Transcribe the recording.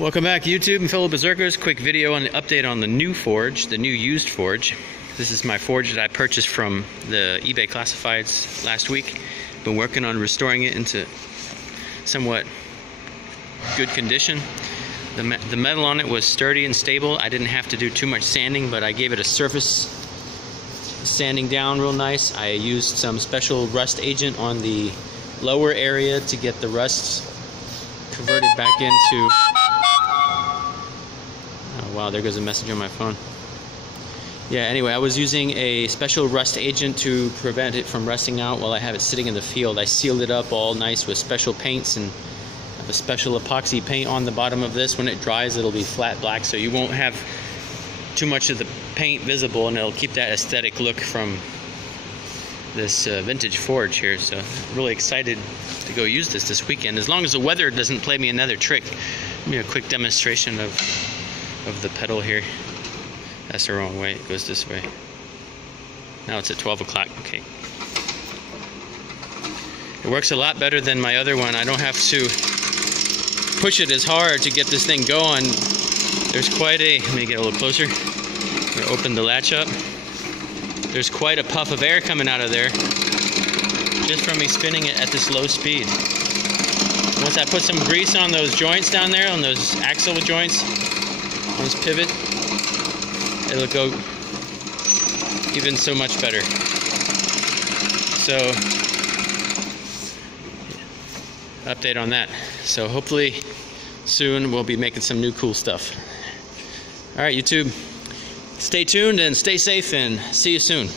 Welcome back, YouTube and fellow berserkers. Quick video on the update on the new forge, the new used forge. This is my forge that I purchased from the eBay Classifieds last week. Been working on restoring it into somewhat good condition. The metal on it was sturdy and stable. I didn't have to do too much sanding, but I gave it a surface sanding down real nice. I used some special rust agent on the lower area to get the rust converted back into... Oh wow, there goes a message on my phone. Yeah, anyway, I was using a special rust agent to prevent it from rusting out while I have it sitting in the field. I sealed it up all nice with special paints and have a special epoxy paint on the bottom of this. When it dries, it'll be flat black, so you won't have too much of the paint visible, and it'll keep that aesthetic look from this vintage forge here. So really excited to go use this weekend, as long as the weather doesn't play me another trick. Give me a quick demonstration of the pedal here. That's the wrong way, it goes this way. Now it's at 12 o'clock, okay. It works a lot better than my other one. I don't have to push it as hard to get this thing going. There's quite a, let me get a little closer. I'm gonna open the latch up. There's quite a puff of air coming out of there just from me spinning it at this low speed. Once I put some grease on those joints down there, on those axle joints, on this pivot, it'll go even so much better. So, update on that. So hopefully soon we'll be making some new cool stuff. Alright, YouTube, stay tuned and stay safe, and see you soon.